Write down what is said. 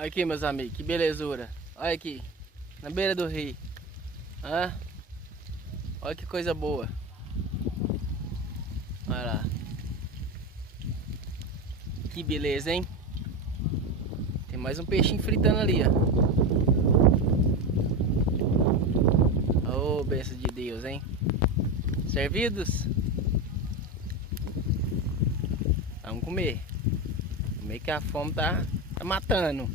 Olha aqui, meus amigos, que belezura. Olha aqui, na beira do rio. Hã? Olha que coisa boa. Olha lá. Que beleza, hein? Tem mais um peixinho fritando ali, ó. Oh, bênção de Deus, hein? Servidos? Vamos comer. Comer que a fome tá matando.